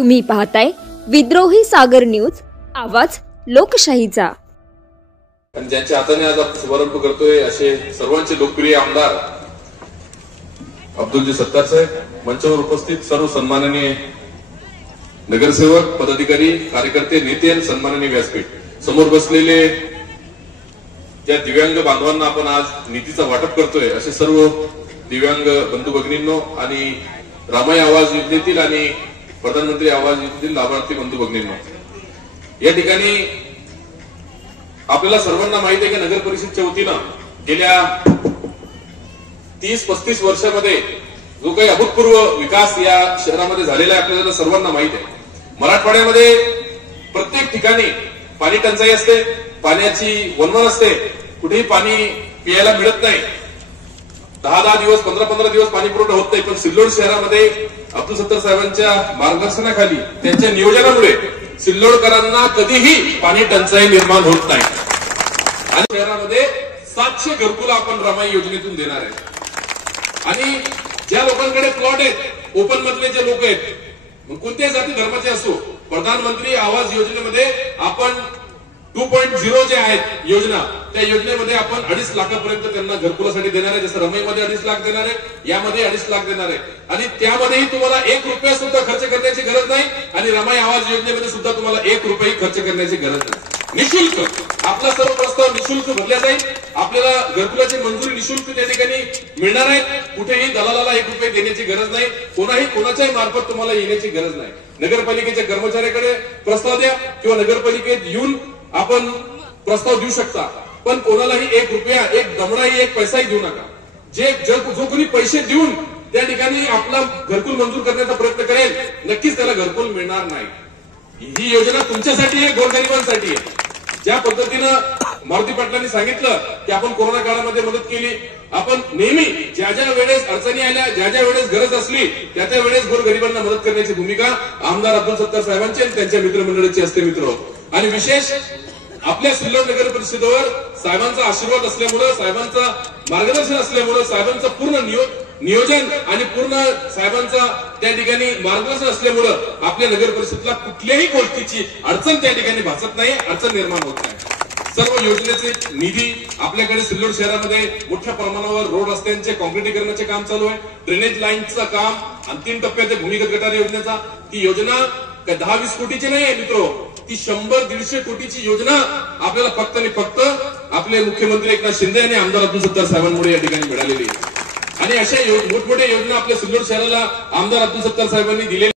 तुम्ही पाहताय विद्रोही सागर न्यूज, आवाज लोकशाहीचा। ज्यांच्या हाताने आज आपण शुभारंभ करतोय असे सर्वांचे लोकप्रिय आमदार अब्दुलजी सत्तार साहेब, मंचावर उपस्थित सर्व सन्माननीय नगरसेवक, पदाधिकारी, कार्यकर्ते, नेते आणि सन्माननीय व्यासपीठ, समोर बसलेले ज्या दिव्यांग बांधवांना आपण आज निधीचा वाटप करतोय असे सर्व दिव्यांग बंधू भगिनींनो आणि रामाई आवाज योजनेतील आणि प्रधानमंत्री आवाज योजनेतील लाभार्थी बंधू भगिनींनो, या ठिकाणी आपल्याला सर्वांना माहिती आहे की नगर परिषदच्या वतीनं गेल्या 30-35 वर्षामध्ये जो काही अभूतपूर्व विकास या शहरामध्ये झालेला आहे आपल्याला सर्वांना माहिती आहे। मराठवाड्यामध्ये प्रत्येक ठिकाणी पाणी टंचाई असते, पाण्याची वणवण असते, कुठेही पाणी पियायला मिळत नाही, 10 दिवस 15 दिवस पाणी पुरवठा होत नाही। पण सिल्लोड शहरामध्ये अब्दुल सत्तार साहेबांच्या मार्गदर्शनाखाली, त्यांच्या नियोजनामुळे सिल्लोडकरांना कधीही पाणी टंचाई निर्माण होत नाही आणि शहरामध्ये 700 घरकुलं आपण रामाई योजनेतून देणार आहे। आणि ज्या लोकांकडे प्लॉट आहेत, ओपन मधले जे लोक आहेत, कोणत्याही जाती धर्माचे असो, प्रधानमंत्री आवास योजनेमध्ये आपण 2.0 जे आहेत योजना, त्या योजनेमध्ये आपण 2.5 लाखापर्यंत त्यांना घरकुलासाठी देणार आहे। जसं रमाईमध्ये 2.5 लाख देणार आहे, यामध्ये 2.5 लाख देणार आहे आणि त्यामध्येही तुम्हाला 1 रुपया सुद्धा खर्च करण्याची गरज नाही आणि रमाई आवास योजनेमध्ये सुद्धा तुम्हाला 1 रुपया खर्च करण्याची गरज नाही। निशुल्क आपला सर्व प्रस्ताव निशुल्क भरला जाईल, आपल्याला घरकुलाची मंजुरी निशुल्क त्या ठिकाणी मिळणार आहे। कुठेही दलालाला 1 रुपया देण्याची गरज नाही, कोणाच्याही मार्फत तुम्हाला येण्याची गरज नाही। नगरपालिकेच्या कर्मचाऱ्याकडे प्रस्ताव द्या किंवा नगरपालिकेत येऊन आपण प्रस्ताव देऊ शकता, पण कोणालाही 1 रुपया, 1 दमडाही, 1 पैसाही देऊ नका। जो कोणी पैसे देऊन त्या ठिकाणी आपला घरकुल मंजूर करण्याचा प्रयत्न करेल, नक्कीच त्याला घरकुल मिळणार नाही। ही योजना तुमच्यासाठी आहे, गोरगरिबांसाठी आहे। ज्या पद्धतीनं मारुती पाटलांनी सांगितलं की आपण कोरोना काळामध्ये मदत केली, आपण नेहमी ज्या वेळेस अडचणी आल्या, ज्या वेळेस गरज असली, त्या वेळेस गोरगरिबांना मदत करण्याची भूमिका आमदार अब्दुल सत्तार साहेबांची आणि त्यांच्या मित्रमंडळाची असते मित्र। आणि विशेष आपल्या सिल्लोड नगर परिषदेवर साहेबांचा आशीर्वाद असल्यामुळे, साहेबांचं मार्गदर्शन असल्यामुळे, साहेबांचं पूर्ण नियोजन आणि पूर्ण साहेबांचा त्या ठिकाणी मार्गदर्शन असल्यामुळं आपल्या नगर परिषदेला कुठल्याही गोष्टीची अडचण त्या ठिकाणी भासत नाही, अडचण निर्माण होत नाही। सर्व योजनेचे निधी आपल्याकडे सिल्लोड शहरामध्ये मोठ्या प्रमाणावर रोड रस्त्यांचे काँक्रिटीकरणाचे काम चालू आहे, ड्रेनेज लाईनचं काम अंतिम टप्प्यात, भूमिगत गटार योजनेचा। ती योजना 10-20 कोटीची नाही आहे मित्रो, ती 100-150 कोटीची योजना आपल्याला फक्त आणि फक्त आपले मुख्यमंत्री एकनाथ शिंदे आणि आमदार अब्दुल सत्तार साहेबांमुळे या ठिकाणी मिळालेली आहे। आणि अशा मोठमोठ्या योजना आपल्या सिल्लोड शहराला आमदार अब्दुल सत्तार साहेबांनी दिलेल्या